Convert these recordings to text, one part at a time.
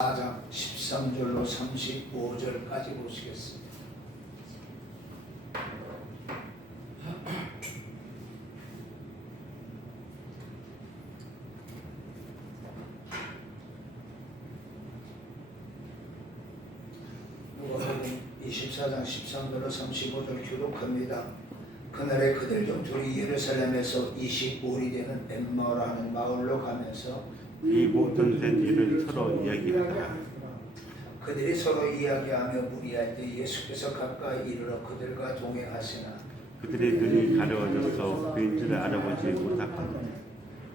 4장 13절로 35절까지 보시겠습니다. 누가복음 24장 13절로 35절 교독합니다. 그날에 그들 중 둘이 예루살렘에서 25일이 되는 엠마오라는 마을로 가면서 이 모든 된 일을 서로 이야기하더라. 그들이 서로 이야기하며 문의할 때 예수께서 가까이 이르러 그들과 동행하시나 그들의 눈이 가려워져서 그인 줄을 알아보지 못하거늘.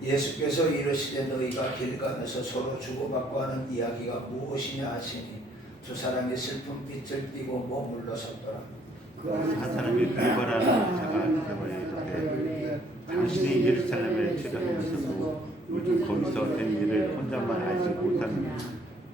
예수께서 이르시되 너희가 길 가면서 서로 주고받고 하는 이야기가 무엇이냐 하시니 두 사람이 슬픈 빛을 띠고 머물러 섰더라. 한 사람이 빌바라는 자가 대답하여 이르되 당신이 예루살렘에 들어가면서도 요즘 거기서 된 일을 혼자만 알지 못하느냐.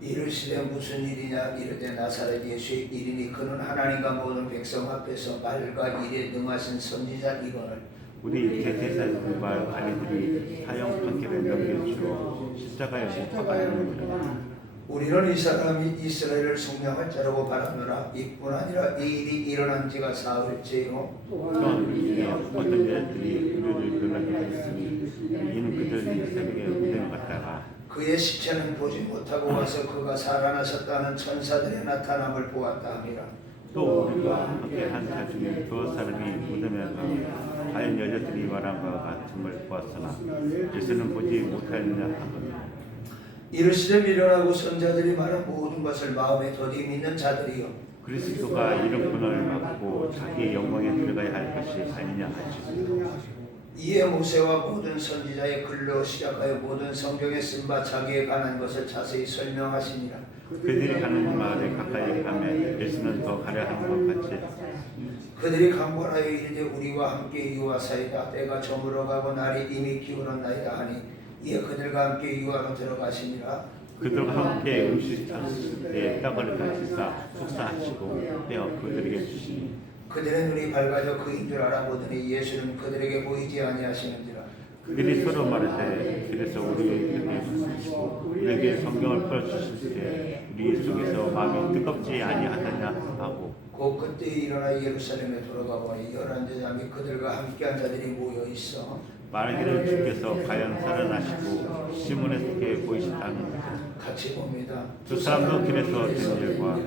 이르시되 무슨 일이냐. 이르되 나사렛 예수의 일이니 그는 하나님과 모든 백성 앞에서 말과 일에 능하신 선지자이거늘 우리 대제사장과 관리들이 사형 판결을 넘겨주어 십자가에 못 박아내느니라. 우리는 이 사람이 이스라엘을 속량할 자라고 바라노라. 이뿐 아니라 이 일이 일어난 지가 사흘째요. 또한 이에 어떤 여자들이 우리를 놀라게 했으니 이는 그들 예루살렘에 무대에 갔다가 그의 시체는 보지 못하고 와서 그가 살아나셨다는 천사들의 나타남을 보았다 함이라. 또 우리가 함께 한 자 중에 두어 사람이 무덤에 가며 과연 여자들이 말한 바와 같음을 보았으나 예수는 보지 못하였느냐 하거늘. 이르시되 미련하고 선자들이 말한 모든 것을 마음에 더디 믿는 자들이요 그리스도가 이런 분을 받고 자기의 영광에 들어가야 할 것이 아니냐 하시고 이에 모세와 모든 선지자의 글로 시작하여 모든 성경에 쓴 바 자기에 관한 것을 자세히 설명하시니라. 그들이 가는 마을에 가까이 가면 예수는 더 가려 하는 것 같이 그들이 강권하여 이르되 우리와 함께 유하사이다. 때가 저물어가고 날이 이미 기울었나이다 하니 이에 그들과 함께 유하로 들어가시니라. 그들과 함께 음식 때 떡을 가지사 축사하시고 떼어 그들에게 주시니 그들의 눈이 밝아져 그인 줄 알아보더니 예수는 그들에게 보이지 아니하시는지라. 그들이 서로 말하되 그래서 우리에게 말씀하시고 우리에게 성경을 펴주실 때 우리 속에서 마음이 뜨겁지 아니하느냐 하고 곧 그때 일어나 예루살렘에 돌아가 보니 11제자 및 그들과 함께한 자들이 모여 있어 말하기를 주께서 과연 살아나시고 시몬에게 보이신다는 것을 같이 봅니다. 두 사람도 길에서 된 일과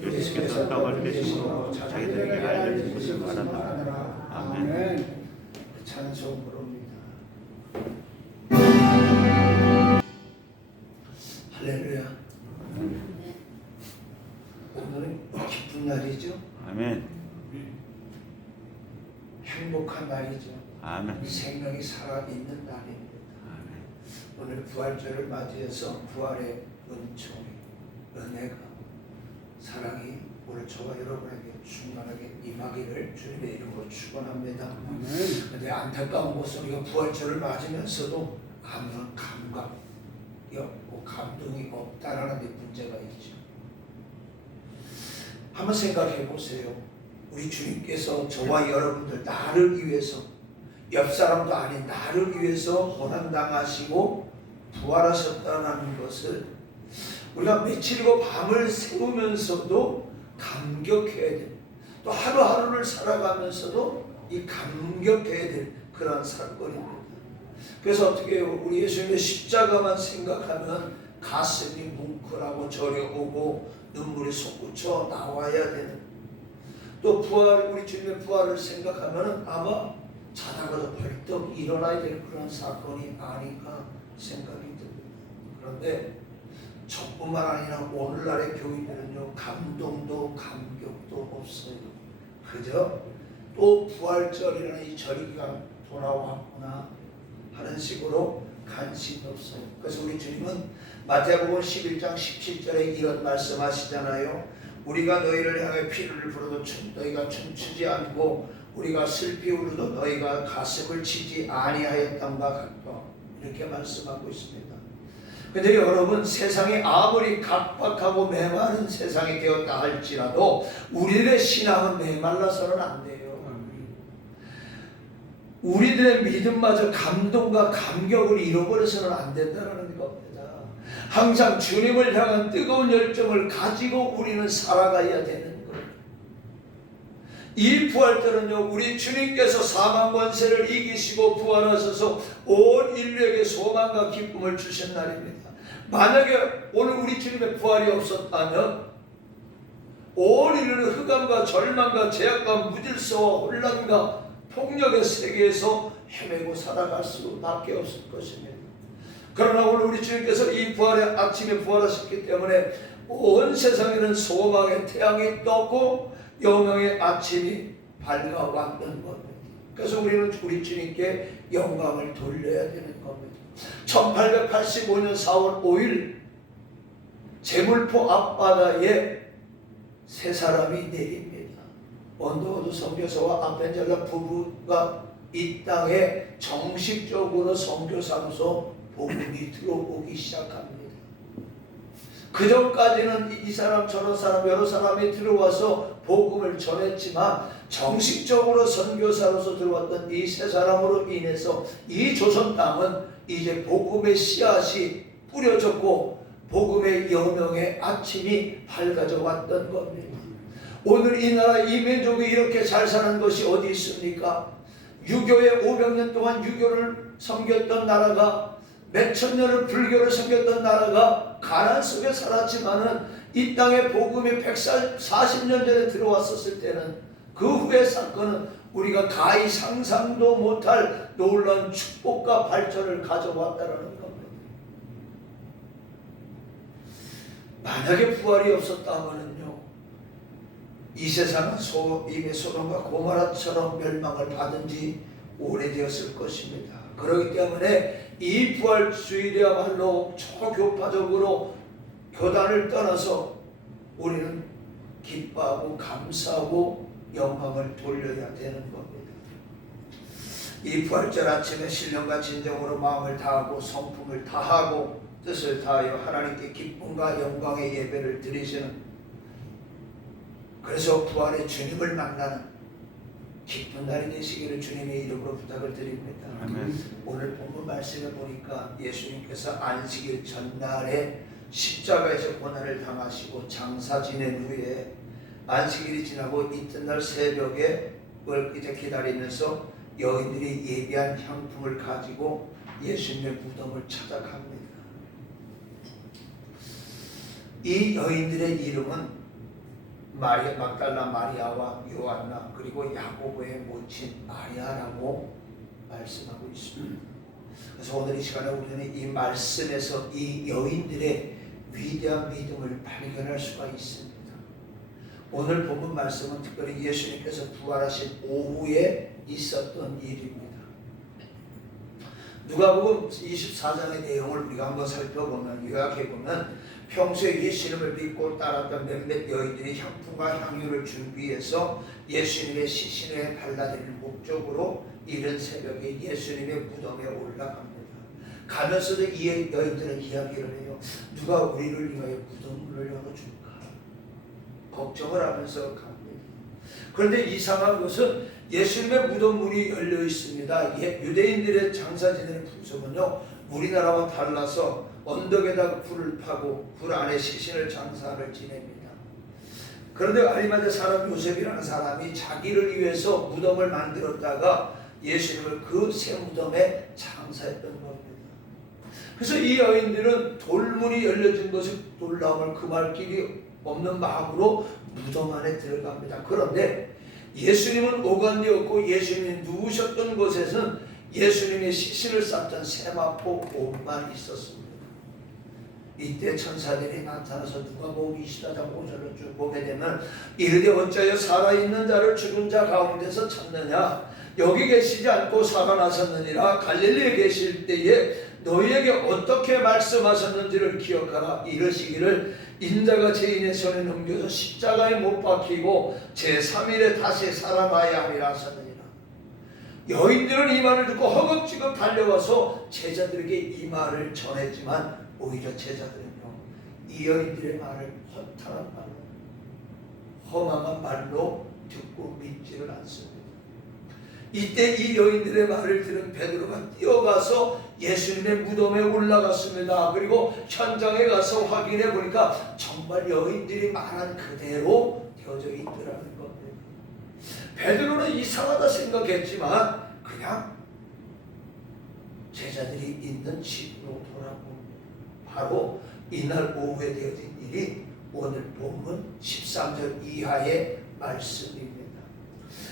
예수께서 떡을 떼시고 자기들에게 알려진 것을 말하더라. 아멘. 찬송 부릅니다. 할렐루야. 오늘은 기쁜 날이죠. 아멘. 행복한 날이죠. 아멘. 생명이 살아있는 날입니다. 아멘. 오늘 부활절을 맞이해서 부활의 은총이, 은혜가, 사랑이 오늘 저와 여러분에게 충만하게 임하기를 주님의 이름으로 축원합니다. 그런데 안타까운 것은 우리가 부활절을 맞으면서도 아무런 감각이 없고 감동이 없다라는 데 문제가 있죠. 한번 생각해 보세요. 우리 주님께서 저와 여러분들 나를 위해서 옆 사람도 아닌 나를 위해서 고난당하시고 부활하셨다는 것을 우리가 며칠이고 밤을 새우면서도 감격해야 돼. 또 하루하루를 살아가면서도 이 감격해야 될 그런 사건입니다. 그래서 어떻게 해요? 우리 예수님의 십자가만 생각하면 가슴이 뭉클하고 저려오고 눈물이 솟구쳐 나와야 되는. 또 부활, 우리 주님의 부활을 생각하면 아마 자다가도 벌떡 일어나야 될 그런 사건이 아닌가 생각이 듭니다. 그런데 저뿐만 아니라 오늘날의 교인들은요, 감동도 감격도 없어요. 그저 또 부활절이라는 이 절기가 돌아왔구나 하는 식으로 관심이 없어요. 그래서 우리 주님은 마태복음 11장 17절에 이런 말씀하시잖아요. 우리가 너희를 향해 피를 불어도 너희가 춤추지 않고 우리가 슬피 울어도 너희가 가슴을 치지 아니하였던가 같다. 이렇게 말씀하고 있습니다. 그런데 여러분, 세상이 아무리 각박하고 메마른 세상이 되었다 할지라도 우리들의 신앙은 메말라서는 안 돼요. 우리들의 믿음마저 감동과 감격을 잃어버려서는 안 된다는 겁니다. 항상 주님을 향한 뜨거운 열정을 가지고 우리는 살아가야 되는 거예요. 이 부활절은요, 우리 주님께서 사망 권세를 이기시고 부활하셔서 온 인류에게 소망과 기쁨을 주신 날입니다. 만약에 오늘 우리 주님의 부활이 없었다면 온 인류는 흑암과 절망과 죄악과 무질서와 혼란과 폭력의 세계에서 헤매고 살아갈 수밖에 없을 것입니다. 그러나 오늘 우리 주님께서 이 부활의 아침에 부활하셨기 때문에 온 세상에는 소망의 태양이 떴고 영광의 아침이 밝아왔던 겁니다. 그래서 우리는 우리 주님께 영광을 돌려야 되는 겁니다. 1885년 4월 5일 제물포 앞바다에 세 사람이 내립니다. 원더우드 선교사와 아펜젤라 부부가 이 땅에 정식적으로 선교사로서 복음이 들어오기 시작합니다. 그 전까지는 이 사람 저런 사람 여러 사람이 들어와서 복음을 전했지만 정식적으로 선교사로서 들어왔던 이 세 사람으로 인해서 이 조선 땅은 이제 복음의 씨앗이 뿌려졌고 복음의 여명의 아침이 밝아져 왔던 겁니다. 오늘 이 나라 이 민족이 이렇게 잘 사는 것이 어디 있습니까? 유교의 500년 동안 유교를 섬겼던 나라가 몇천 년을 불교를 섬겼던 나라가 가난 속에 살았지만은 이 땅에 복음이 140년 전에 들어왔었을 때는 그 후의 사건은 우리가 가히 상상도 못할 놀라운 축복과 발전을 가져왔다는 겁니다. 만약에 부활이 없었다면요, 이 세상은 이미 소돔과 고모라처럼 멸망을 받은 지 오래되었을 것입니다. 그렇기 때문에 이 부활주일이야말로 초교파적으로 교단을 떠나서 우리는 기뻐하고 감사하고 영광을 돌려야 되는 겁니다. 이 부활절 아침에 신령과 진정으로 마음을 다하고 성품을 다하고 뜻을 다하여 하나님께 기쁨과 영광의 예배를 드리시는, 그래서 부활의 주님을 만나는 기쁜 날이 되시기를 주님의 이름으로 부탁을 드립니다. 아멘. 오늘 본문 말씀을 보니까 예수님께서 안식일 전날에 십자가에서 고난을 당하시고 장사 지낸 후에 안식일이 지나고 이튿날 새벽에 이제 기다리면서 여인들이 예비한 향품을 가지고 예수님의 무덤을 찾아갑니다. 이 여인들의 이름은 마리아, 막달라 마리아와 요한나 그리고 야고보의 모친 마리아라고 말씀하고 있습니다. 그래서 오늘 이 시간에 우리는 이 말씀에서 이 여인들의 위대한 믿음을 발견할 수가 있습니다. 오늘 본문 말씀은 특별히 예수님께서 부활하신 오후에 있었던 일입니다. 누가복음 24장의 내용을 우리가 한번 살펴보면, 요약해보면 평소에 예수님을 믿고 따랐던 몇몇 여인들이 향품과 향유를 준비해서 예수님의 시신에 발라드릴 목적으로 이른 새벽에 예수님의 무덤에 올라갑니다. 가면서도 이 여인들은 이야기를 해요. 누가 우리를 위하여 무덤을 열어줄까? 걱정을 하면서 갑니다. 그런데 이상한 것은 예수님의 무덤 문이 열려 있습니다. 유대인들의 장사 지내는 풍습은요, 우리나라와 달라서 언덕에다가 불을 파고 불 안에 시신을 장사를 지냅니다. 그런데 아리마대 사람 요셉이라는 사람이 자기를 위해서 무덤을 만들었다가 예수님을 그 새 무덤에 장사했던 겁니다. 그래서 이 여인들은 돌문이 열려진 것을 놀라움을 금할 길이 없는 마음으로 무덤 안에 들어갑니다. 그런데 예수님은 오간되었고 예수님이 누우셨던 곳에서는 예수님의 시신을 쌌던 세마포 옷만 있었습니다. 이때 천사들이 나타나서 누가복음 24장 5절을 쭉 보게 되면 이르되 어찌하여 살아있는 자를 죽은 자 가운데서 찾느냐, 여기 계시지 않고 살아나셨느니라. 갈릴리에 계실 때에 너희에게 어떻게 말씀하셨는지를 기억하라. 이르시기를 인자가 죄인의 손에 넘겨서 십자가에 못 박히고 제3일에 다시 살아나야 하리라 하셨느니라. 여인들은 이 말을 듣고 허겁지겁 달려와서 제자들에게 이 말을 전했지만 오히려 제자들은요, 이 여인들의 말을 허탈한 말로, 허망한 말로 듣고 믿지를 않습니다. 이때 이 여인들의 말을 들은 베드로가 뛰어가서 예수님의 무덤에 올라갔습니다. 그리고 현장에 가서 확인해 보니까 정말 여인들이 말한 그대로 되어져 있더라는 겁니다. 베드로는 이상하다 생각했지만 그냥 제자들이 있는 집으로 돌아옵니다. 바로 이날 오후에 되어진 일이 오늘 본문 13절 이하의 말씀입니다.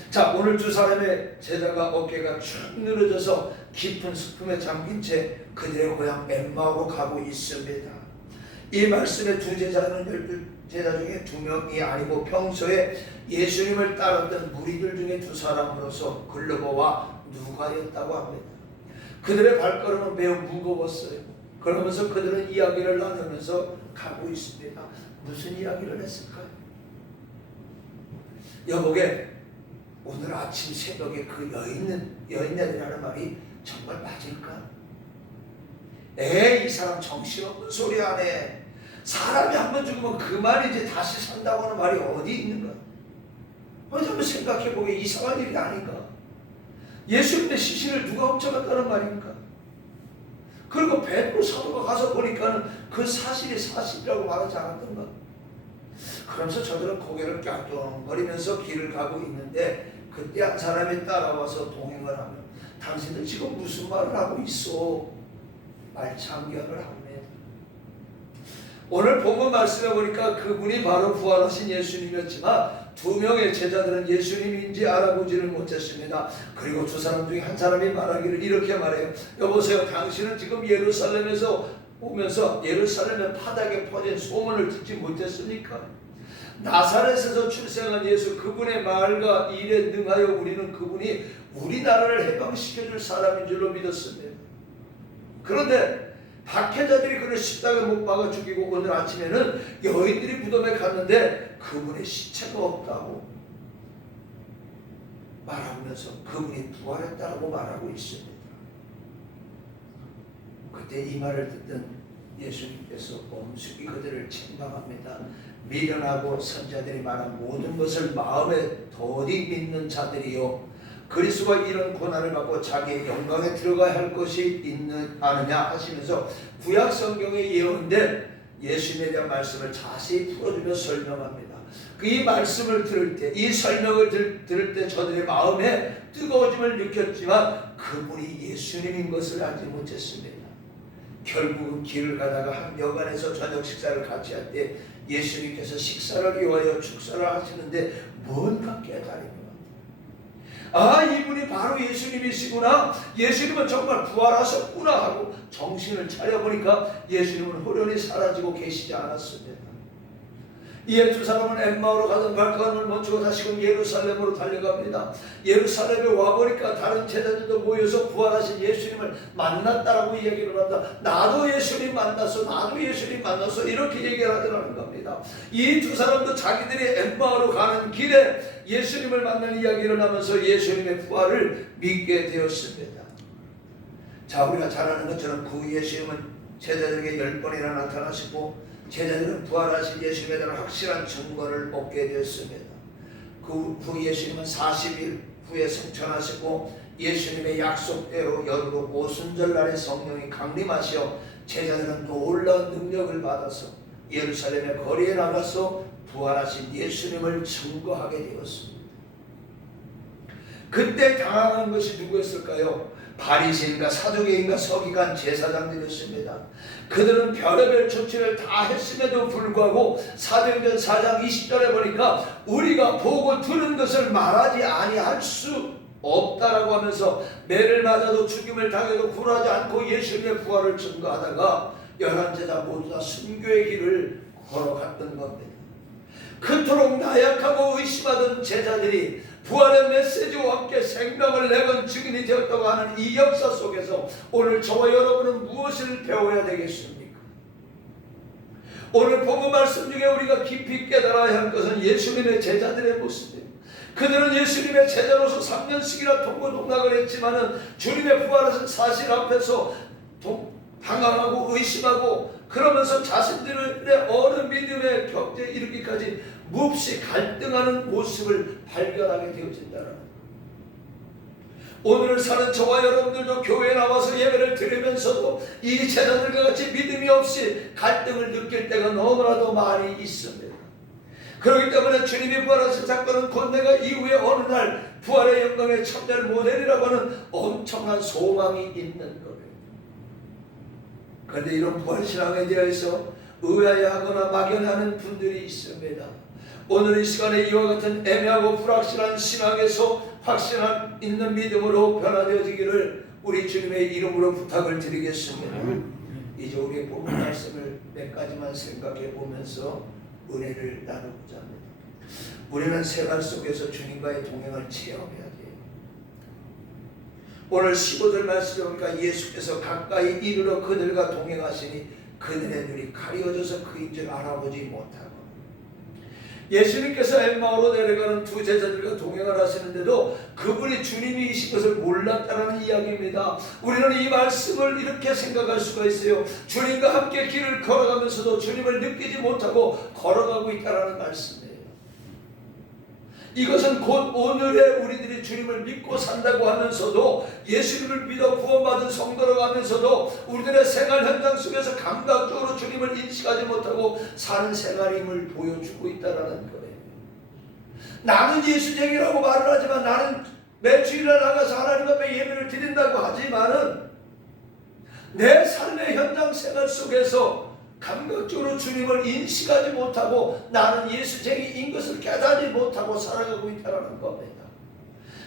자, 오늘 두 사람의 제자가 어깨가 축 늘어져서 깊은 슬픔에 잠긴 채 그들의 고향 엠마오로 가고 있습니다. 이 말씀의 두 제자는 12제자 중에 2명이 아니고 평소에 예수님을 따랐던 무리들 중에 두 사람으로서 글로버와 누가였다고 합니다. 그들의 발걸음은 매우 무거웠어요. 그러면서 그들은 이야기를 나누면서 가고 있습니다. 무슨 이야기를 했을까요? 여보게, 오늘 아침 새벽에 그 여인네들이라는 말이 정말 맞을까? 이 사람 정신없는 소리 하네. 사람이 한번 죽으면 그만이지 다시 산다고 하는 말이 어디 있는가? 한번 생각해보게 이상한 일이 아닌가? 예수님의 시신을 누가 훔쳐갔다는 말입니까? 그리고 베드로 사도가 가서 보니까는 그 사실이 사실이라고 말하지 않았던가? 그러면서 저들은 고개를 깍뚱거리면서 길을 가고 있는데 그때 한 사람이 따라와서 동행을 하며 당신들 지금 무슨 말을 하고 있어? 말참견을 합니다. 오늘 본문 말씀해 보니까 그분이 바로 부활하신 예수님이었지만 두 명의 제자들은 예수님인지 알아보지를 못했습니다. 그리고 두 사람 중에 한 사람이 말하기를 이렇게 말해요. 여보세요, 당신은 지금 예루살렘에서 오면서 예루살렘의 바닥에 퍼진 소문을 듣지 못했습니까? 나사렛에서 출생한 예수, 그분의 말과 일에 능하여 우리는 그분이 우리나라를 해방시켜줄 사람인 줄로 믿었습니다. 그런데 박해자들이 그를 십자가에 못 박아 죽이고 오늘 아침에는 여인들이 무덤에 갔는데 그분의 시체가 없다고 말하면서 그분이 부활했다고 말하고 있습니다. 그때 이 말을 듣던 예수님께서 엄숙히 그들을 책망합니다. 미련하고 선자들이 말한 모든 것을 마음에 더디 믿는 자들이요, 그리스도가 이런 고난을 받고 자기의 영광에 들어가야 할 것이 있는 않느냐 하시면서 구약 성경에 예언된 예수님에 대한 말씀을 자세히 풀어주며 설명합니다. 이 말씀을 들을 때, 이 설명을 들을 때 저들의 마음에 뜨거워짐을 느꼈지만 그분이 예수님인 것을 알지 못했습니다. 결국은 길을 가다가 한 여관에서 저녁 식사를 같이 할 때 예수님께서 식사를 위하여 축사를 하시는데 뭔가 깨달음이 이분이 바로 예수님이시구나, 예수님은 정말 부활하셨구나 하고 정신을 차려보니까 예수님은 호련히 사라지고 계시지 않았습니다. 이에 두 사람은 엠마오로 가던 발걸음을 멈추고 다시금 예루살렘으로 달려갑니다. 예루살렘에 와보니까 다른 제자들도 모여서 부활하신 예수님을 만났다라고 이야기를 한다. 나도 예수님 만났어 이렇게 얘기를 하더라는 겁니다. 이 두 사람도 자기들이 엠마오로 가는 길에 예수님을 만난 이야기를 하면서 예수님의 부활을 믿게 되었습니다. 자, 우리가 잘 아는 것처럼 그 예수님은 제자들에게 10번이나 나타나시고 제자들은 부활하신 예수님에 대한 확실한 증거를 얻게 되었습니다. 그 예수님은 40일 후에 승천하시고 예수님의 약속대로 열흘 오순절 날에 성령이 강림하시어 제자들은 놀라운 능력을 받아서 예루살렘의 거리에 나가서 부활하신 예수님을 증거하게 되었습니다. 그때 당황한 것이 누구였을까요? 바리새인과 사두개인과 서기관 제사장들이었습니다. 그들은 별의별 조치를 다 했음에도 불구하고 사도행전 4장 20절에 보니까 우리가 보고 들은 것을 말하지 아니할 수 없다라고 하면서 매를 맞아도 죽임을 당해도 굴하지 않고 예수님의 부활을 증거하다가 11제자 모두 다 순교의 길을 걸어갔던 겁니다. 그토록 나약하고 의심하던 제자들이 부활의 메시지와 함께 생명을 내건 증인이 되었다고 하는 이 역사 속에서 오늘 저와 여러분은 무엇을 배워야 되겠습니까? 오늘 본문 말씀 중에 우리가 깊이 깨달아야 할 것은 예수님의 제자들의 모습입니다. 그들은 예수님의 제자로서 3년씩이나 동고동락을 했지만은 주님의 부활하신 사실 앞에서 당황하고 의심하고 그러면서 자신들의 어느 믿음의 격제에 이르기까지 몹시 갈등하는 모습을 발견하게 되어진다는 거예요. 오늘을 사는 저와 여러분들도 교회에 나와서 예배를 드리면서도 이 제자들과 같이 믿음이 없이 갈등을 느낄 때가 너무나도 많이 있습니다. 그렇기 때문에 주님이 부활하신 사건은 곧 내가 이후에 어느 날 부활의 영광에 참여할 모델이라고 하는 엄청난 소망이 있는 거예요. 그런데 이런 부활신앙에 대해서 의아해하거나 막연하는 분들이 있습니다. 오늘 이 시간에 이와 같은 애매하고 불확실한 신앙에서 확신한 있는 믿음으로 변화되어지기를 우리 주님의 이름으로 부탁을 드리겠습니다. 이제 우리의 본문 말씀을 몇 가지만 생각해 보면서 은혜를 나누고자 합니다. 우리는 생활 속에서 주님과의 동행을 체험해야 돼요. 오늘 15절 말씀에 보니까 예수께서 가까이 이르러 그들과 동행하시니 그들의 눈이 가려져서 그인 줄 알아보지 못하고, 예수님께서 엠마오로 내려가는 두 제자들과 동행을 하시는데도 그분이 주님이신 것을 몰랐다는 이야기입니다. 우리는 이 말씀을 이렇게 생각할 수가 있어요. 주님과 함께 길을 걸어가면서도 주님을 느끼지 못하고 걸어가고 있다는 말씀이에요. 이것은 곧 오늘의 우리들이 주님을 믿고 산다고 하면서도, 예수님을 믿어 구원받은 성도라고 하면서도 우리들의 생활 현장 속에서 감각적으로 주님을 인식하지 못하고 사는 생활임을 보여주고 있다는 거예요. 나는 예수쟁이라고 말을 하지만, 나는 매주일날 나가서 하나님 앞에 예배를 드린다고 하지만은 내 삶의 현장 생활 속에서 감각적으로 주님을 인식하지 못하고 나는 예수쟁이인 것을 깨닫지 못하고 살아가고 있다는 겁니다.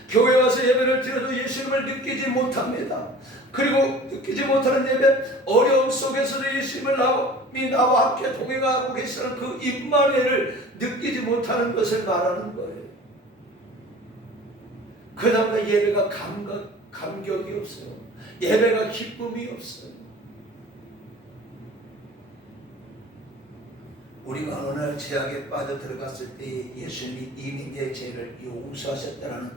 교회 와서 예배를 드려도 예수님을 느끼지 못합니다. 그리고 느끼지 못하는 예배, 어려움 속에서도 예수님을 나와 함께 동행하고 계시는 그 임마누엘을 느끼지 못하는 것을 말하는 거예요. 그다음에 예배가 감격이 없어요. 예배가 기쁨이 없어요. 우리가 어느 날 죄악에 빠져 들어갔을 때 예수님이 이미 내 죄를 용서하셨다는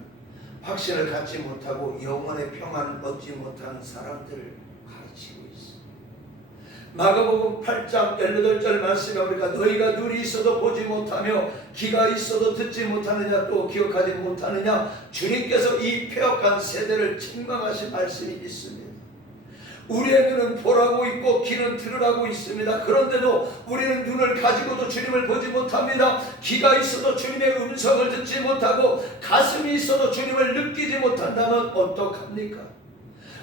확신을 갖지 못하고 영원의 평안을 얻지 못하는 사람들을 가르치고 있어. 마가복음 8장 18절 말씀에 우리가 너희가 눈이 있어도 보지 못하며 귀가 있어도 듣지 못하느냐, 또 기억하지 못하느냐, 주님께서 이 폐역한 세대를 책망하신 말씀이 있습니다. 우리의 눈은 보라고 있고 귀는 들으라고 있습니다. 그런데도 우리는 눈을 가지고도 주님을 보지 못합니다. 귀가 있어도 주님의 음성을 듣지 못하고 가슴이 있어도 주님을 느끼지 못한다면 어떡합니까?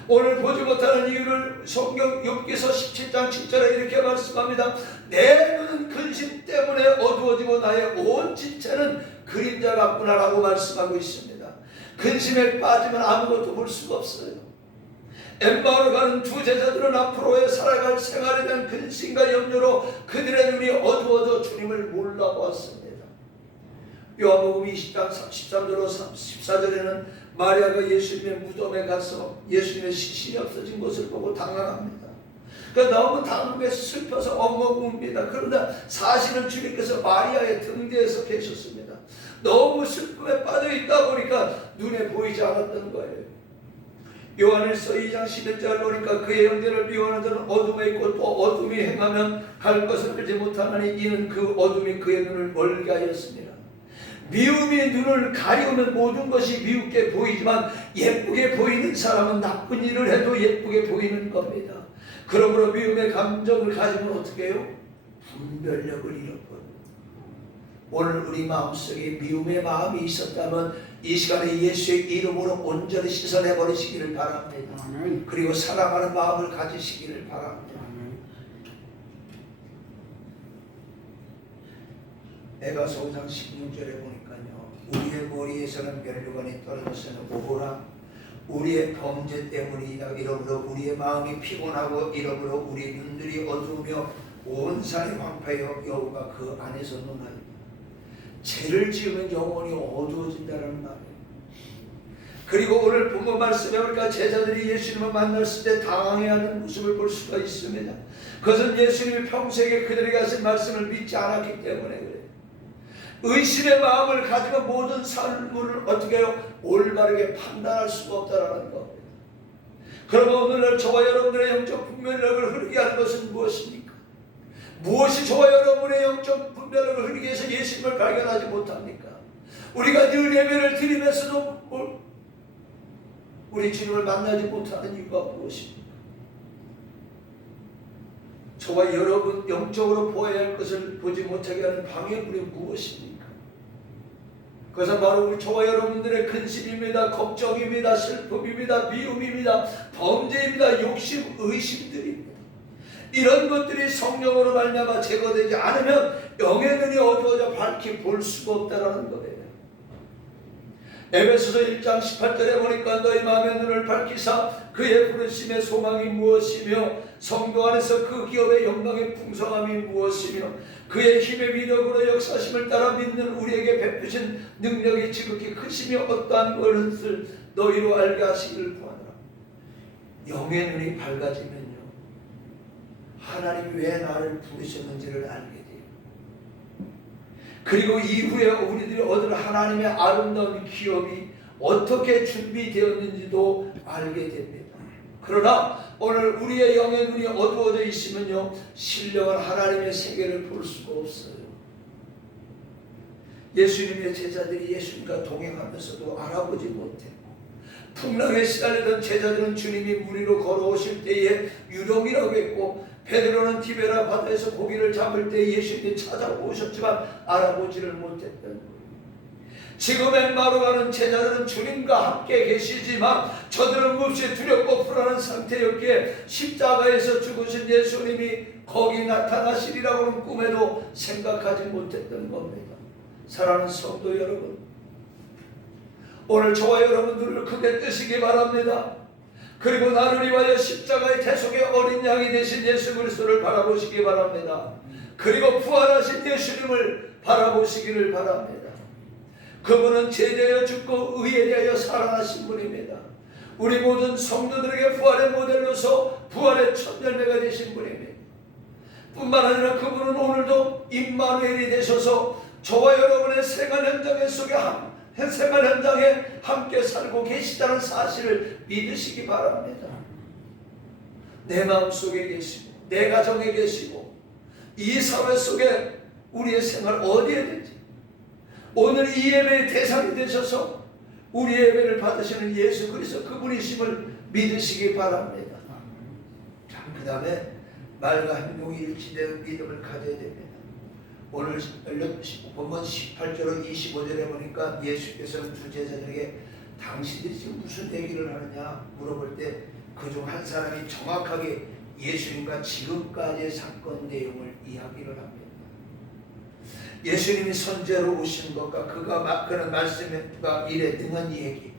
오늘 보지 못하는 이유를 성경 욥기서 17장 7절에 이렇게 말씀합니다. 내 눈은 근심 때문에 어두워지고 나의 온 지체는 그림자 같구나라고 말씀하고 있습니다. 근심에 빠지면 아무것도 볼 수가 없어요. 엠마오로 가는 두 제자들은 앞으로의 살아갈 생활에 대한 근심과 염려로 그들의 눈이 어두워져 주님을 몰라보았습니다. 요한복음 20장 13절로 14절에는 마리아가 예수님의 무덤에 가서 예수님의 시신이 없어진 것을 보고 당황합니다. 그러니까 너무 당황해서 슬퍼서 엉엉 웁니다. 그러나 사실은 주님께서 마리아의 등 뒤에서 계셨습니다. 너무 슬픔에 빠져 있다 보니까 눈에 보이지 않았던 거예요. 요한일서 2장 11절 보니까 그의 형제를 미워하는 자는 어둠에 있고 또 어둠이 행하면 갈 것을 알지 못하나니 이는 그 어둠이 그의 눈을 멀게 하였습니다. 미움이 눈을 가리우면 모든 것이 미웁게 보이지만 예쁘게 보이는 사람은 나쁜 일을 해도 예쁘게 보이는 겁니다. 그러므로 미움의 감정을 가지면 어떻게 해요? 분별력을 잃어버려요. 오늘 우리 마음속에 미움의 마음이 있었다면 이 시간에 예수의 이름으로 온전히 씻어내버리시기를 바랍니다. 그리고 사랑하는 마음을 가지시기를 바랍니다. 에베소 5장 16절에 보니까요, 우리의 머리에서는 면류관이 떨어져서는 오호라 우리의 범죄 때문이다. 이러므로 우리의 마음이 피곤하고 이러므로 우리 눈들이 어두우며 온 산이 황폐하여 여호가 그 안에서 논하니. 죄를 지으면 영혼이 어두워진다는 말이에요. 그리고 오늘 본문 말씀에 우리가 제자들이 예수님을 만났을 때 당황해하는 모습을 볼 수가 있습니다. 그것은 예수님이 평생에 그들에게 하신 말씀을 믿지 않았기 때문에 그래요. 의심의 마음을 가지고 모든 삶을 어떻게 해요? 올바르게 판단할 수가 없다는 겁니다. 그러면 오늘날 저와 여러분들의 영적 분별력을 흐르게 하는 것은 무엇입니까? 무엇이 저와 여러분의 영적 분별력을 흐리게 해서 예수님을 발견하지 못합니까? 우리가 늘 예배를 드리면서도 우리 주님을 만나지 못하는 이유가 무엇입니까? 저와 여러분 영적으로 보아야 할 것을 보지 못하게 하는 방해물이 무엇입니까? 그것은 바로 우리 저와 여러분들의 근심입니다. 걱정입니다. 슬픔입니다. 미움입니다. 범죄입니다. 욕심, 의심들입니다. 이런 것들이 성령으로 말미암아 제거되지 않으면 영의 눈이 어두워져 밝히 볼 수가 없다라는 거예요. 에베소서 1장 18절에 보니까 너희 마음의 눈을 밝히사 그의 부르심의 소망이 무엇이며 성도 안에서 그 기업의 영광의 풍성함이 무엇이며 그의 힘의 위력으로 역사심을 따라 믿는 우리에게 베푸신 능력이 지극히 크시며 어떠한 것을 너희로 알게 하시기를 구하노라. 영의 눈이 밝아지면요, 하나님이 왜 나를 부르셨는지를 알게 돼요. 그리고 이후에 우리들이 얻을 하나님의 아름다운 기업이 어떻게 준비되었는지도 알게 됩니다. 그러나 오늘 우리의 영의 눈이 어두워져 있으면요, 신령한 하나님의 세계를 볼 수가 없어요. 예수님의 제자들이 예수님과 동행하면서도 알아보지 못했고, 풍랑에 시달리던 제자들은 주님이 물 위로 걸어오실 때에 유령이라고 했고, 베드로는 디베라 바다에서 고기를 잡을 때 예수님이 찾아오셨지만 알아보지를 못했던 거예요. 지금 엠마오로 가는 제자들은 주님과 함께 계시지만 저들은 몹시 두렵고 불안한 상태였기에 십자가에서 죽으신 예수님이 거기 나타나시리라고는 꿈에도 생각하지 못했던 겁니다. 사랑하는 성도 여러분, 오늘 저와 여러분들을 크게 뜨시기 바랍니다. 그리고 나를 위하여 십자가의 대속의 어린 양이 되신 예수 그리스도를 바라보시기 바랍니다. 그리고 부활하신 예수님을 바라보시기를 바랍니다. 그분은 죄되어 죽고 의에 대하여 살아나신 분입니다. 우리 모든 성도들에게 부활의 모델로서 부활의 첫 열매가 되신 분입니다. 뿐만 아니라 그분은 오늘도 임마누엘이 되셔서 저와 여러분의 생활 현장 속에 생활 현장에 함께 살고 계시다는 사실을 믿으시기 바랍니다. 내 마음속에 계시고 내 가정에 계시고 이 사회 속에 우리의 생활 어디에 되지? 오늘 이 예배의 대상이 되셔서 우리 예배를 받으시는 예수 그리스도 그분이심을 믿으시기 바랍니다. 그 다음에 말과 행동이 일치되는 믿음을 가져야 됩니다. 오늘 본문 18절 25절에 보니까 예수께서는 두 제자들에게 당신들이 지금 무슨 얘기를 하느냐 물어볼 때 그중 한 사람이 정확하게 예수님과 지금까지의 사건 내용을 이야기를 합니다. 예수님이 선제로 오신 것과 그는 말씀과 일에 능한 얘기,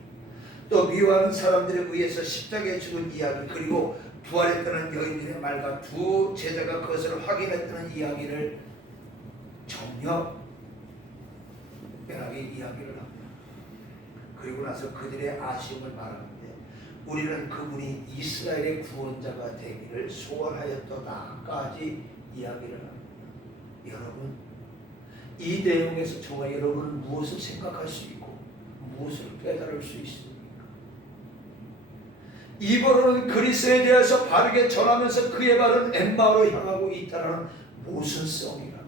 또 미워하는 사람들에 의해서 십자가에 죽은 이야기, 그리고 부활했다는 여인들의 말과 두 제자가 그것을 확인했다는 이야기를 정력하게 이야기를 합니다. 그리고 나서 그들의 아쉬움을 말하는데 우리는 그분이 이스라엘의 구원자가 되기를 소원하였도다까지 이야기를 합니다. 여러분, 이 내용에서 저와 여러분은 무엇을 생각할 수 있고 무엇을 깨달을 수 있습니까? 이번에는 그리스도에 대해서 바르게 전하면서 그의 발은 엠마오로 향하고 있다는 모순성이라는 것.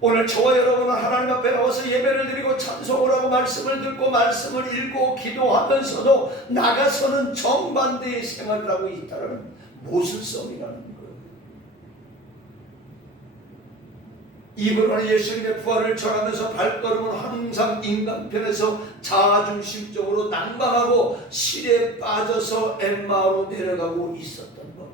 오늘 저와 여러분은 하나님 앞에 나와서 예배를 드리고 찬송을 하고 말씀을 듣고 말씀을 읽고 기도하면서도 나가서는 정반대의 생활을 하고 있다는 모순성이라는 것. 이번에 예수님의 부활을 전하면서 발걸음은 항상 인간 편에서 자아중심적으로 난감하고 실에 빠져서 엠마오로 내려가고 있었던 겁니다.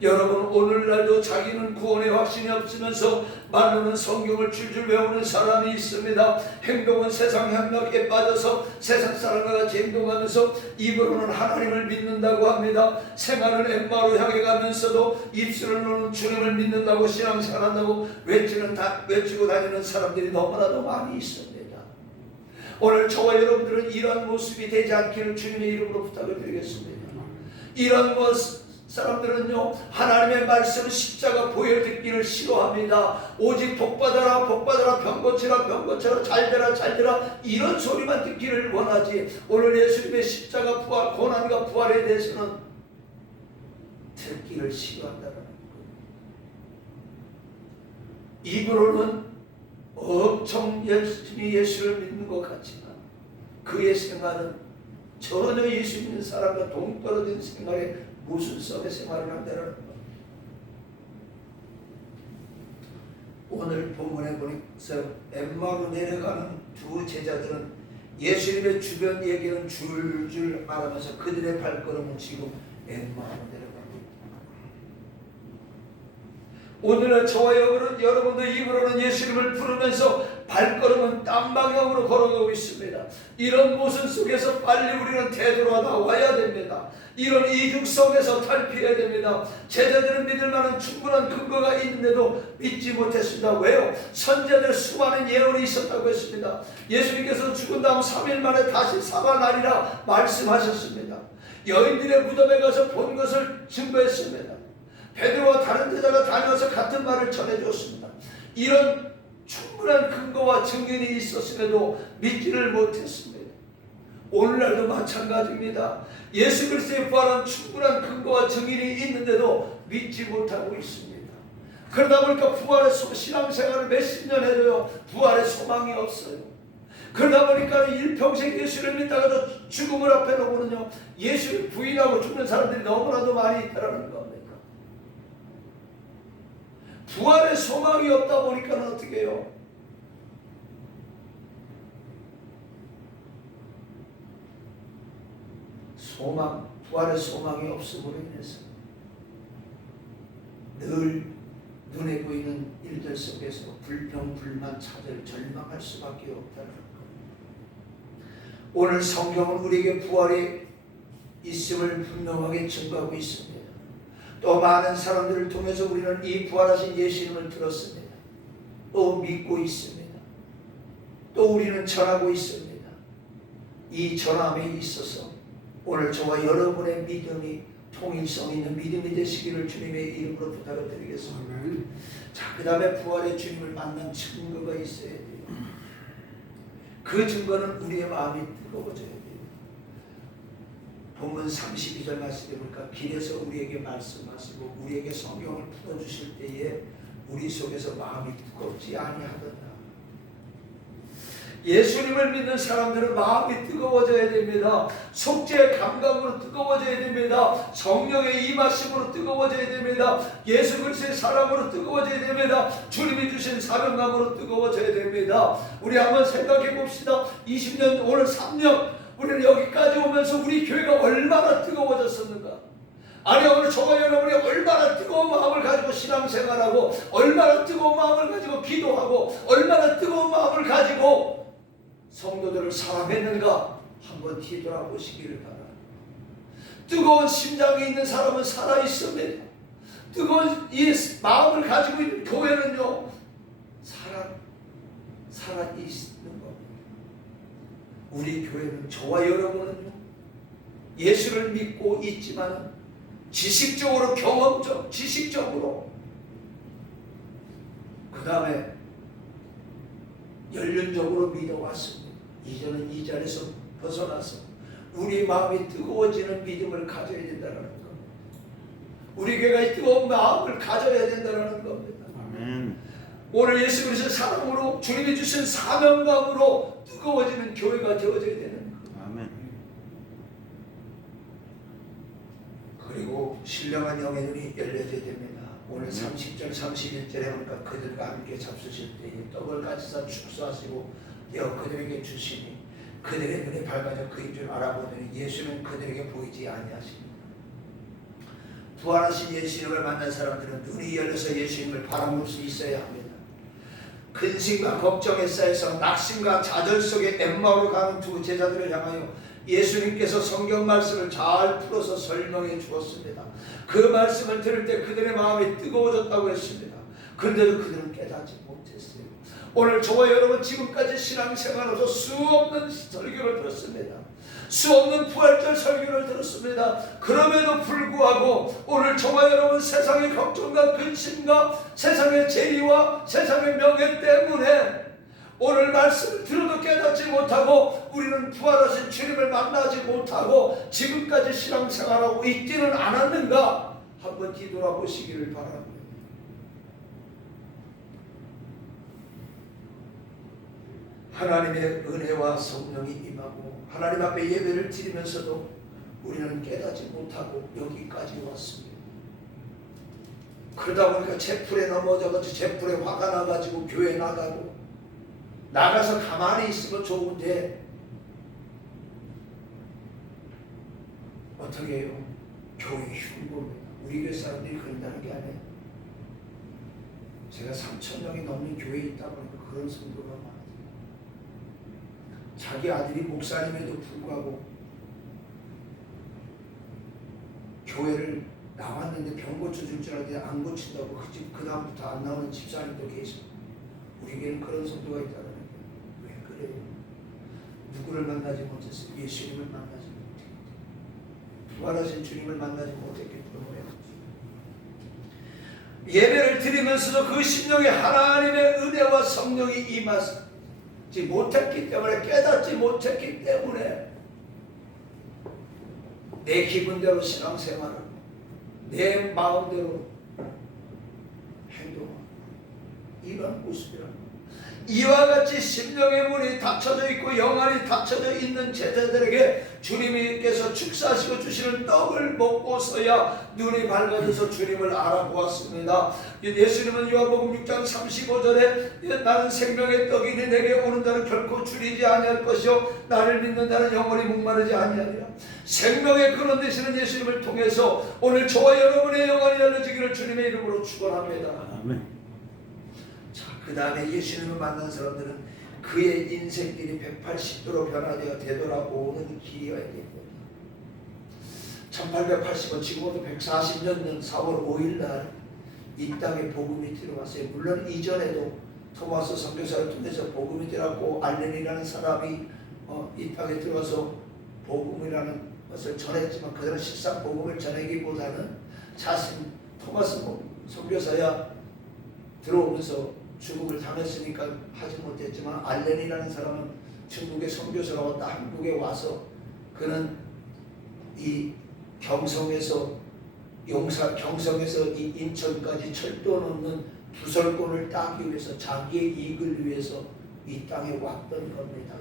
여러분, 오늘날도 자기는 구원의 확신이 없으면서 말로는 성경을 줄줄 외우는 사람이 있습니다. 행동은 세상 향락에 빠져서 세상 사람과 같이 행동하면서 입으로는 하나님을 믿는다고 합니다. 생활은 엠마오로 향해 가면서도 입술로는 주님을 믿는다고 신앙생활한다고 외치고 다니는 사람들이 너무나도 많이 있습니다. 오늘 저와 여러분들은 이러한 모습이 되지 않기를 주님의 이름으로 부탁을 드리겠습니다. 이러한 사람들은요, 하나님의 말씀 십자가 보여듣기를 싫어합니다. 오직 복받아라 복받아라 병고쳐라 병고쳐라 잘되라 이런 소리만 듣기를 원하지 오늘 예수님의 십자가 부활 고난과 부활에 대해서는 듣기를 싫어한다는 거예요. 입으로는 엄청 열심히 예수를 믿는 것 같지만 그의 생활은 전혀 예수 믿는 사람과 동떨어진 생활에 모순성의 생활을 한다는 것. 오늘 본문에 보니까 엠마오로 내려가는 두 제자들은 예수님의 주변 얘기는 줄줄 말하면서 그들의 발걸음은 지금 엠마오로 내려가고 있다. 오늘날 저와 여러분들 입으로는 예수님을 부르면서 발걸음은 딴 방향으로 걸어가고 있습니다. 이런 모습 속에서 빨리 우리는 되돌아나와야 됩니다. 이런 이중성에서 탈피해야 됩니다. 제자들은 믿을 만한 충분한 근거가 있는데도 믿지 못했습니다. 왜요? 선제들 수많은 예언이 있었다고 했습니다. 예수님께서 죽은 다음 3일 만에 다시 살아나리라 말씀하셨습니다. 여인들의 무덤에 가서 본 것을 증거했습니다. 베드로와 다른 제자가 다녀와서 같은 말을 전해줬습니다. 이런 충분한 근거와 증인이 있었음에도 믿지를 못했습니다. 오늘날도 마찬가지입니다. 예수 그리스도의 부활은 충분한 근거와 증인이 있는데도 믿지 못하고 있습니다. 그러다 보니까 부활의 신앙생활을 몇십 년 해도요 부활의 소망이 없어요. 그러다 보니까 일평생 예수를 믿다가도 죽음을 앞에 놓고는요 예수를 부인하고 죽는 사람들이 너무나도 많이 있다는 겁니다. 부활의 소망이 없다 보니까 어떻게 해요? 부활의 소망이 없음으로 인해서 늘 눈에 보이는 일들 속에서 불평, 불만, 차별, 절망할 수밖에 없다는 것. 오늘 성경은 우리에게 부활이 있음을 분명하게 증거하고 있습니다. 또 많은 사람들을 통해서 우리는 이 부활하신 예수님을 들었습니다. 또 믿고 있습니다. 또 우리는 전하고 있습니다. 이 전함에 있어서 오늘 저와 여러분의 믿음이 통일성 있는 믿음이 되시기를 주님의 이름으로 부탁을 드리겠습니다. 자, 그 다음에 부활의 주님을 만난 증거가 있어야 돼요. 그 증거는 우리의 마음이 뜨거워져야 돼요. 본문 32절 말씀해 보니까 길에서 우리에게 말씀하시고 우리에게 성경을 풀어주실 때에 우리 속에서 마음이 뜨겁지 아니하더라. 예수님을 믿는 사람들은 마음이 뜨거워져야 됩니다. 속죄의 감각으로 뜨거워져야 됩니다. 성령의 임하심으로 뜨거워져야 됩니다. 예수 그리스도의 사랑으로 뜨거워져야 됩니다. 주님이 주신 사명감으로 뜨거워져야 됩니다. 우리 한번 생각해 봅시다. 20년 오늘 3년 우리는 여기까지 오면서 우리 교회가 얼마나 뜨거워졌었는가. 아니 오늘 저와 여러분이 얼마나 뜨거운 마음을 가지고 신앙생활하고 얼마나 뜨거운 마음을 가지고 기도하고 얼마나 뜨거운 마음을 가지고 성도들을 사랑했는가 한번 뒤돌아보시기를 바랍니다. 뜨거운 심장이 있는 사람은 살아있습니다. 뜨거운 이 마음을 가지고 있는 교회는요 살아있는 겁니다. 우리 교회는 저와 여러분은요 예수를 믿고 있지만 지식적으로 경험적 지식적으로 그 다음에 연륜적으로 믿어왔습니다. 이제는 이 자리에서 벗어나서 우리 마음이 뜨거워지는 믿음을 가져야 된다는 겁니다. 우리 교회가 이 뜨거운 마음을 가져야 된다는 겁니다. 아멘. 오늘 예수 그리스도의 사랑으로 주님이 주신 사명감으로 뜨거워지는 교회가 되어져야 되는 겁니다. 아멘. 그리고 신령한 영의 눈이 열려져야 됩니다. 오늘 30절 31절에 보니까 그들과 함께 잡수실 때에 떡을 가지사 축소하시고 떼어 그들에게 주시니 그들의 눈이 밝아져 그인 줄 알아보더니 예수는 그들에게 보이지 아니하십니다. 부활하신 예수님을 만난 사람들은 눈이 열려서 예수님을 바라볼 수 있어야 합니다. 근심과 걱정에 쌓여서 낙심과 좌절 속에 엠마오로 가는 두 제자들을 향하여 예수님께서 성경 말씀을 잘 풀어서 설명해 주었습니다. 그 말씀을 들을 때 그들의 마음이 뜨거워졌다고 했습니다. 그런데도 그들은 깨닫지 못했어요. 오늘 저와 여러분 지금까지 신앙생활로서 수없는 설교를 들었습니다. 수없는 부활절 설교를 들었습니다. 그럼에도 불구하고 오늘 저와 여러분 세상의 걱정과 근심과 세상의 재리와 세상의 명예 때문에 오늘 말씀을 들어도 깨닫지 못하고 우리는 부활하신 주님을 만나지 못하고 지금까지 신앙생활하고 있지는 않았는가 한번 뒤돌아보시기를 바랍니다. 하나님의 은혜와 성령이 임하고 하나님 앞에 예배를 드리면서도 우리는 깨닫지 못하고 여기까지 왔습니다. 그러다 보니까 재풀에 넘어져가지고 재풀에 화가 나가지고 교회 나가고 나가서 가만히 있으면 좋은데 어떻게 해요? 교회 흉보입니다. 우리 교회 사람들이 그런다는 게 아니에요. 제가 3,000명이 넘는 교회에 있다 보니까 그런 성도가 많아요. 자기 아들이 목사님에도 불구하고 교회를 나왔는데 병 고쳐줄 줄 알았는데 안 고친다고 그 다음부터 안 나오는 집사님도 계시고 우리 교회는 그런 성도가 있다는 거예요. 왜 그래요? 누구를 만나지 못했어요? 예수님을 만나지 못했기 때문에. 부활하신 주님을 만나지 못했기 때문에. 예배를 드리면서도 그 심령에 하나님의 은혜와 성령이 임하지 못했기 때문에, 깨닫지 못했기 때문에 내 기분대로 신앙생활을, 내 마음대로 행동하고 이런 모습이라는 거예요. 이와 같이 심령의 문이 닫혀져 있고 영안이 닫혀져 있는 제자들에게 주님께서 축사하시고 주시는 떡을 먹고서야 눈이 밝아져서 주님을 알아보았습니다. 예수님은 요한복음 6장 35절에 나는 생명의 떡이니 내게 오는 자는 결코 줄이지 아니할 것이요 나를 믿는 자는 영원히 목마르지 아니하리라. 생명의 근원 되시는 예수님을 통해서 오늘 저와 여러분의 영안이 열려지기를 주님의 이름으로 축원합니다. 아멘. 그 다음에 예수님을 만난 사람들은 그의 인생길이 180도로 변화되어 되돌아오는 길이어야 됩니다. 1880년 지금부터 140년 전 4월 5일 날 이 땅에 복음이 들어왔어요. 물론 이전에도 토마스 선교사를 통해서 복음이 들어왔고 알렌이라는 사람이 이 땅에 들어와서 복음이라는 것을 전했지만 그들은 실상 복음을 전하기보다는 자신 토마스 선교사야 들어오면서 중국을 당했으니까 하지 못했지만 알렌이라는 사람은 중국의 선교사가 왔다 한국에 와서 그는 이 경성에서 이 인천까지 철도 넘는 부설권을 따기 위해서 자기의 이익을 위해서 이 땅에 왔던 겁니다.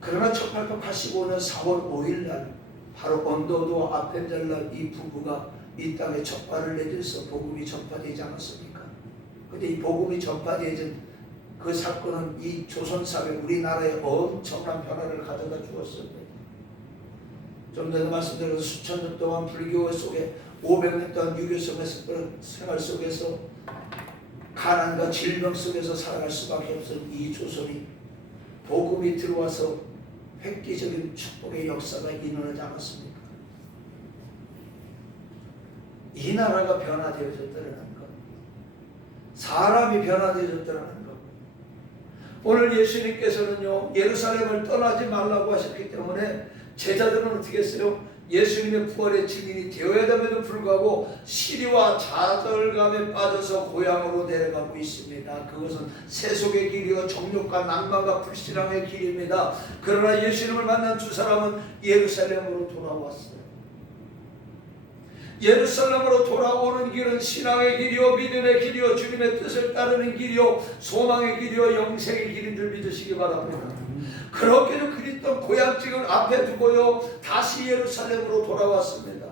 그러나 1885년 4월 5일 날 바로 언더도 아펜젤라 이 부부가 이 땅에 첫 발을 내딛어서 복음이 전파되지 않았습니까? 근데 이 복음이 전파되어진 그 사건은 이 조선사회 우리나라에 엄청난 변화를 가져다 주었습니다. 좀 전에 말씀드린 수천 년 동안 불교 속에 500년 동안 유교 생활 속에서 가난과 질병 속에서 살아갈 수밖에 없었던 이 조선이 복음이 들어와서 획기적인 축복의 역사가 일어나지 않았습니까? 이 나라가 변화되어졌다는 것, 사람이 변화되어졌다는 것. 오늘 예수님께서는요 예루살렘을 떠나지 말라고 하셨기 때문에 제자들은 어떻게 했어요? 예수님의 부활의 증인이 되어야 됨에도 불구하고 시리와 좌절감에 빠져서 고향으로 내려가고 있습니다. 그것은 세속의 길이요 정욕과 낭만과 불신앙의 길입니다. 그러나 예수님을 만난 두 사람은 예루살렘으로 돌아왔어요. 예루살렘으로 돌아오는 길은 신앙의 길이요 믿음의 길이요 주님의 뜻을 따르는 길이요 소망의 길이요 영생의 길인 줄 믿으시기 바랍니다. 그렇게도 그리스도 고향집을 앞에 두고요 다시 예루살렘으로 돌아왔습니다.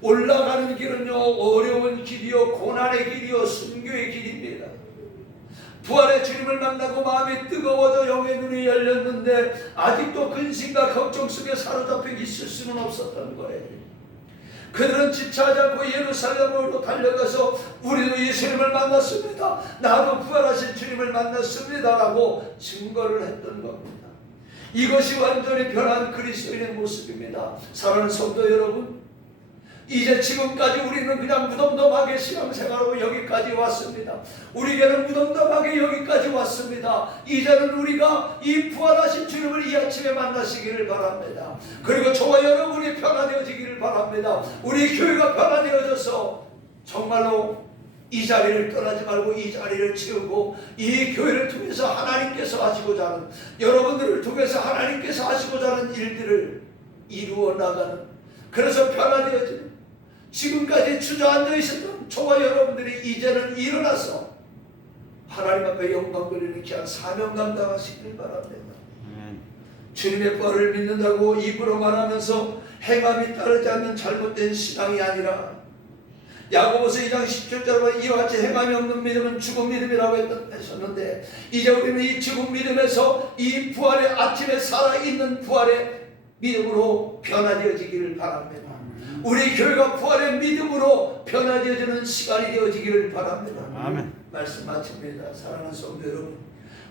올라가는 길은요 어려운 길이요 고난의 길이요 순교의 길입니다. 부활의 주님을 만나고 마음이 뜨거워져 영의 눈이 열렸는데 아직도 근심과 걱정 속에 사로잡혀 있을 수는 없었던 거예요. 그들은 지체하지 않고 예루살렘으로 달려가서 우리도 예수님을 만났습니다. 나도 부활하신 주님을 만났습니다 라고 증거를 했던 겁니다. 이것이 완전히 변한 그리스도인의 모습입니다. 사랑하는 성도 여러분, 이제 지금까지 우리는 그냥 무덤덤하게 신앙생활하고 여기까지 왔습니다. 우리에게는 무덤덤하게 여기까지 왔습니다. 이제는 우리가 이 부활하신 주님을 이 아침에 만나시기를 바랍니다. 그리고 저와 여러분이 변화되어지기를 바랍니다. 우리 교회가 변화되어져서 정말로 이 자리를 떠나지 말고 이 자리를 채우고 이 교회를 통해서 하나님께서 하시고자 하는, 여러분들을 통해서 하나님께서 하시고자 하는 일들을 이루어 나가는, 그래서 변화되어지는, 지금까지 주저앉아 있었던 저와 여러분들이 이제는 일어나서 하나님 앞에 영광 돌리는 귀한 사명 감당하시길 바랍니다. 아멘. 주님의 부활을 믿는다고 입으로 말하면서 행함이 따르지 않는 잘못된 신앙이 아니라 야고보서 2장 17절에 이와 같이 행함이 없는 믿음은 죽은 믿음이라고 하셨는데, 이제 우리는 이 죽은 믿음에서 이 부활의 아침에 살아있는 부활의 믿음으로 변화되어지기를 바랍니다. 우리 교회가 부활의 믿음으로 변화되어지는 시간이 되어지기를 바랍니다. 아멘. 말씀 마칩니다. 사랑하는 성도 여러분,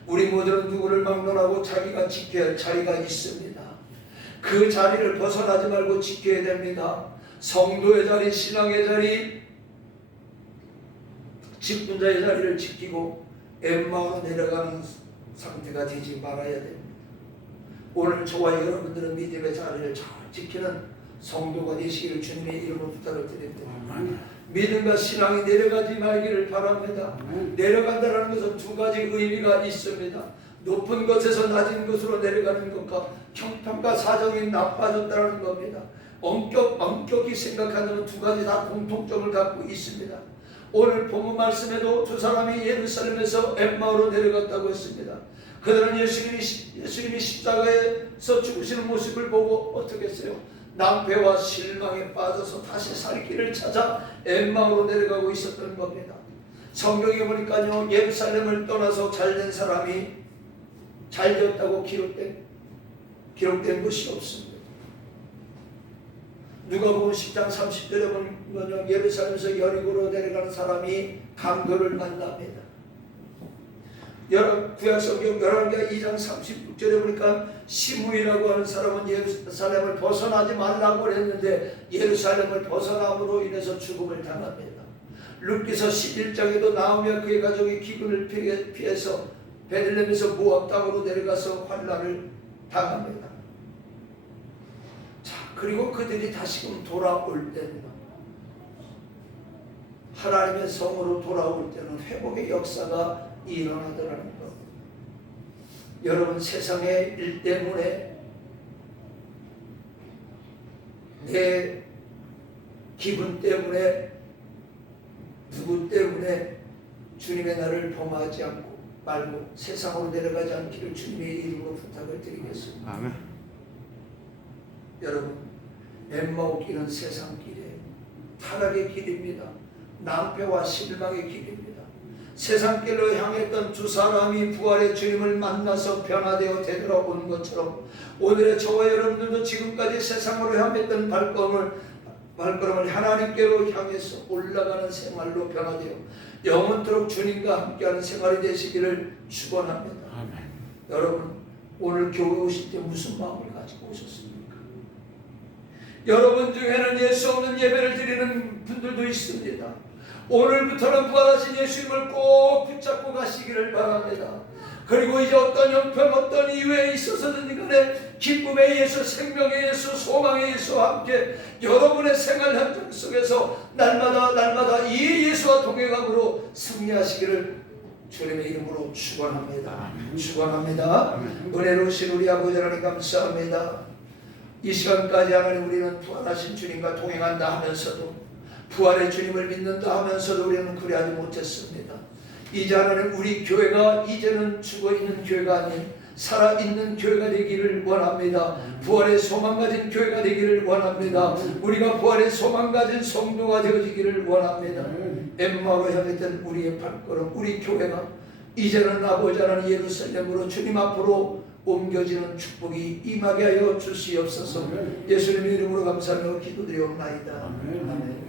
우리 모두는 누구를 막론하고 자기가 지켜야 할 자리가 있습니다. 그 자리를 벗어나지 말고 지켜야 됩니다. 성도의 자리, 신앙의 자리, 직분자의 자리를 지키고 엠마오로 내려가는 상태가 되지 말아야 됩니다. 오늘 저와 여러분들은 믿음의 자리를 잘 지키는 성도가 되시기를 주님의 이름으로 부탁을 드립니다. 믿음과 신앙이 내려가지 말기를 바랍니다. 내려간다는 것은 두 가지 의미가 있습니다. 높은 것에서 낮은 것으로 내려가는 것과 형편과 사정이 나빠졌다는 겁니다. 엄격히 생각하는 두 가지 다 공통점을 갖고 있습니다. 오늘 본문 말씀에도 두 사람이 예루살렘에서 엠마오로 내려갔다고 했습니다. 그들은 예수님이 십자가에서 죽으시는 모습을 보고 어떻게 했어요? 낭패와 실망에 빠져서 다시 살 길을 찾아 엠마오로 내려가고 있었던 겁니다. 성경에 보니까요, 예루살렘을 떠나서 잘된 사람이 잘되었다고 기록된 것이 없습니다. 누가복음 10장 30절에 보면 예루살렘에서 여리고로 내려가는 사람이 강도를 만납니다. 구약성경 열왕기하 2장 36절에 보니까 시므이라고 하는 사람은 예루살렘을 벗어나지 말라고 했는데 예루살렘을 벗어남으로 인해서 죽음을 당합니다. 룻기서 11장에도 나오며 그의 가족이 기근을 피해서 베들레헴에서 모압 땅으로 내려가서 환난을 당합니다. 자, 그리고 그들이 다시금 돌아올 때는, 하나님의 성으로 돌아올 때는 회복의 역사가 일어나더라는 것. 여러분, 세상의 일 때문에, 내 기분 때문에, 누구 때문에 주님의 날을 범하지 않고 말고 세상으로 내려가지 않기를 주님의 이름으로 부탁을 드리겠습니다. 아멘. 여러분, 엠마오 길은 세상 길이에요. 타락의 길입니다. 낭패와 실망의 길입니다. 세상 길로 향했던 두 사람이 부활의 주님을 만나서 변화되어 되돌아온 것처럼 오늘의 저와 여러분들도 지금까지 세상으로 향했던 발걸음을 하나님께로 향해서 올라가는 생활로 변화되어 영원토록 주님과 함께하는 생활이 되시기를 축원합니다. 아멘. 여러분, 오늘 교회 오실 때 무슨 마음을 가지고 오셨습니까? 여러분 중에는 예수 없는 예배를 드리는 분들도 있습니다. 오늘부터는 부활하신 예수님을 꼭 붙잡고 가시기를 바랍니다. 그리고 이제 어떤 형편, 어떤 이유에 있어서든 간에 기쁨의 예수, 생명의 예수, 소망의 예수와 함께 여러분의 생활 현장 속에서 날마다 이 예수와 동행함으로 승리하시기를 주님의 이름으로 축원합니다. 축원합니다. 은혜로우신 우리 아버지 하나님 감사합니다. 이 시간까지 하나님 우리는 부활하신 주님과 동행한다 하면서도, 부활의 주님을 믿는다 하면서도 우리는 그리하지 못했습니다. 이제 하나님 우리 교회가 이제는 죽어있는 교회가 아닌 살아있는 교회가 되기를 원합니다. 부활의 소망 가진 교회가 되기를 원합니다. 우리가 부활의 소망 가진 성도가 되어지기를 원합니다. 엠마오로 향했던 우리의 발걸음, 우리 교회가 이제는 아버지 하나님 예루살렘으로 주님 앞으로 옮겨지는 축복이 임하게 하여 주시옵소서. 예수님의 이름으로 감사하며 기도드리옵나이다. 아멘.